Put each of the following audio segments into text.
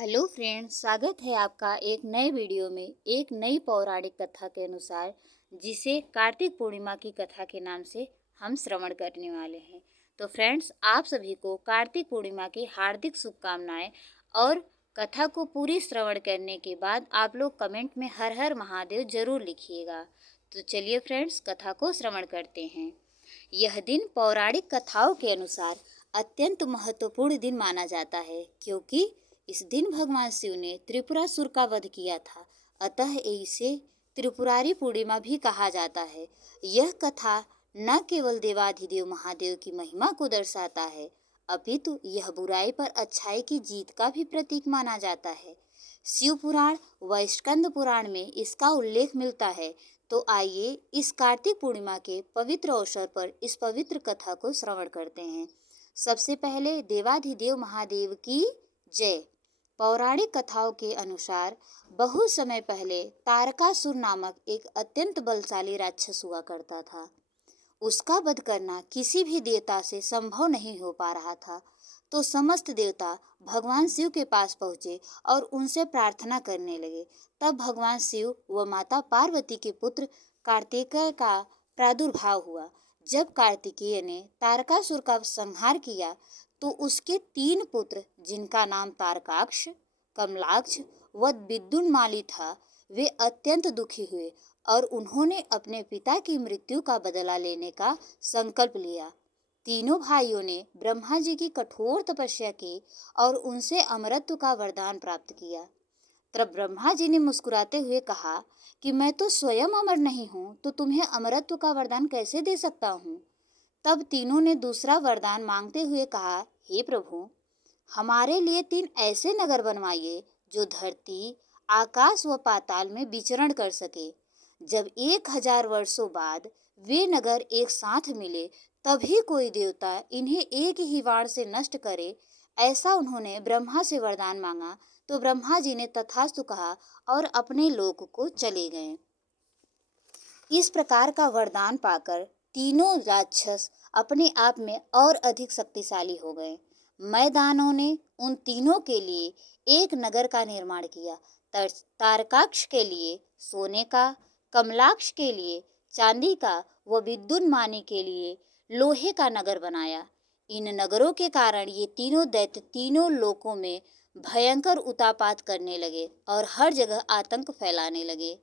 Hello friends, स्वागत है आपका एक नए वीडियो में एक नई पौराणिक कथा के अनुसार, जिसे कार्तिक पूर्णिमा की कथा के नाम से हम श्रवण करने वाले हैं। तो फ्रेंड्स, आप सभी को कार्तिक पूर्णिमा की हार्दिक शुभकामनाएं। और कथा को पूरी श्रवण करने के बाद आप लोग कमेंट में हर हर महादेव जरूर लिखिएगा। तो चलिए फ्रेंड्स, कथा को श्रवण करते हैं। यह दिन पौराणिक कथाओं के अनुसार अत्यंत महत्वपूर्ण दिन माना जाता है, क्योंकि इस दिन भगवान शिव ने त्रिपुरासुर का वध किया था। अतः इसे त्रिपुरारी पूर्णिमा भी कहा जाता है। यह कथा न केवल देवाधिदेव महादेव की महिमा को दर्शाता है, अपितु यह बुराई पर अच्छाई की जीत का भी प्रतीक माना जाता है। शिव पुराण व स्कंद पुराण में इसका उल्लेख मिलता है। तो आइए इस कार्तिक पूर्णिमा के पवित्र अवसर पर इस पवित्र कथा को श्रवण करते हैं। सबसे पहले देवाधिदेव महादेव की जय। पौराणिक कथाओं के अनुसार बहुत समय पहले तारकासुर नामक एक अत्यंत बलशाली राक्षस हुआ करता था। उसका वध करना किसी भी देवता से संभव नहीं हो पा रहा था। तो समस्त देवता भगवान शिव के पास पहुँचे और उनसे प्रार्थना करने लगे। तब भगवान शिव व माता पार्वती के पुत्र कार्तिकेय का प्रादुर्भाव हुआ। जब कार्तिकेय ने तारकासुर का संहार किया तो उसके 3 पुत्र, जिनका नाम तारकाक्ष, कमलाक्ष व विद्युन्माली था, वे अत्यंत दुखी हुए और उन्होंने अपने पिता की मृत्यु का बदला लेने का संकल्प लिया। तीनों भाइयों ने ब्रह्मा जी की कठोर तपस्या की और उनसे अमरत्व का वरदान प्राप्त किया। तब ब्रह्मा जी ने मुस्कुराते हुए कहा कि मैं तो स्वयं अमर नहीं हूँ, तो तुम्हें अमरत्व का वरदान कैसे दे सकता हूँ। तब तीनों ने दूसरा वरदान मांगते हुए कहा, हे प्रभु, हमारे लिए 3 ऐसे नगर बनवाइए जो धरती, आकाश व पाताल में विचरण कर सके। जब 1000 वर्षों बाद वे नगर एक साथ मिले, तभी कोई देवता इन्हें एक ही वार से नष्ट करे, ऐसा उन्होंने ब्रह्मा से वरदान मांगा। तो ब्रह्मा जी ने तथास्तु कहा और अपने लोक को चले गए। इस प्रकार का वरदान पाकर तीनों राक्षस अपने आप में और अधिक शक्तिशाली हो गए। मैदानों ने उन तीनों के लिए एक नगर का निर्माण किया। तारकाक्ष के लिए सोने का, कमलाक्ष के लिए चांदी का व विद्युन्मानी के लिए लोहे का नगर बनाया। इन नगरों के कारण ये तीनों दैत्य तीनों लोकों में भयंकर उतापात करने लगे और हर जगह आतंक फैलाने लगे।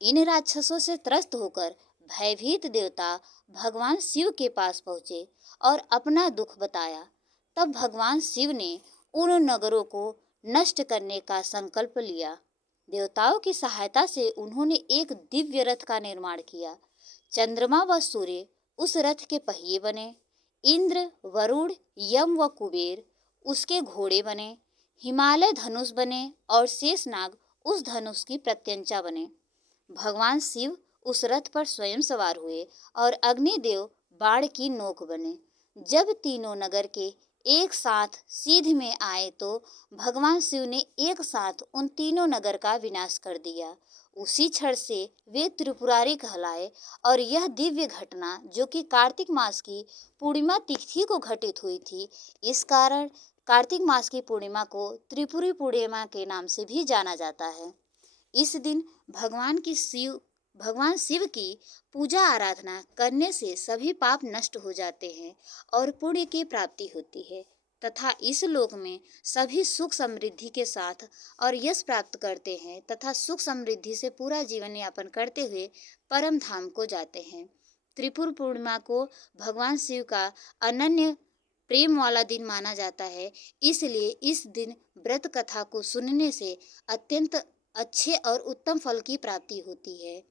इन राक्षसों से त्रस्त होकर भयभीत देवता भगवान शिव के पास पहुँचे और अपना दुख बताया। तब भगवान शिव ने उन नगरों को नष्ट करने का संकल्प लिया। देवताओं की सहायता से उन्होंने एक दिव्य रथ का निर्माण किया। चंद्रमा व सूर्य उस रथ के पहिए बने। इंद्र, वरुण, यम व कुबेर उसके घोड़े बने। हिमालय धनुष बने और शेषनाग उस धनुष की प्रत्यंचा बने। भगवान शिव उस रथ पर स्वयं सवार हुए और अग्निदेव बाण की नोक बने। जब तीनों नगर के एक साथ सीध में आए तो भगवान शिव ने एक साथ उन तीनों नगर का विनाश कर दिया। उसी क्षण से वे त्रिपुरारी कहलाए। और यह दिव्य घटना, जो कि कार्तिक मास की पूर्णिमा तिथि को घटित हुई थी, इस कारण कार्तिक मास की पूर्णिमा को त्रिपुरी पूर्णिमा के नाम से भी जाना जाता है। इस दिन भगवान शिव की पूजा आराधना करने से सभी पाप नष्ट हो जाते हैं और पुण्य की प्राप्ति होती है तथा इस लोक में सभी सुख समृद्धि के साथ और यश प्राप्त करते हैं तथा सुख समृद्धि से पूरा जीवन यापन करते हुए परम धाम को जाते हैं। त्रिपुर पूर्णिमा को भगवान शिव का अनन्य प्रेम वाला दिन माना जाता है। इसलिए इस दिन व्रत कथा को सुनने से अत्यंत अच्छे और उत्तम फल की प्राप्ति होती है।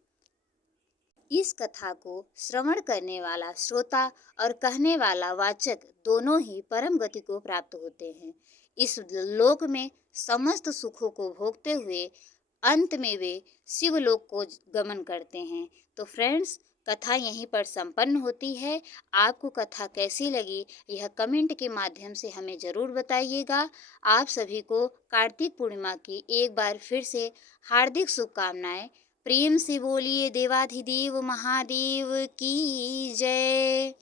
इस कथा को श्रवण करने वाला श्रोता और कहने वाला वाचक दोनों ही परम गति को प्राप्त होते हैं। इस लोक में समस्त सुखों को भोगते हुए अंत में वे शिवलोक को गमन करते हैं। तो फ्रेंड्स, कथा यहीं पर संपन्न होती है। आपको कथा कैसी लगी, यह कमेंट के माध्यम से हमें ज़रूर बताइएगा। आप सभी को कार्तिक पूर्णिमा की एक बार फिर से हार्दिक शुभकामनाएं। प्रेम से बोलिए देवाधिदेव महादेव की जय।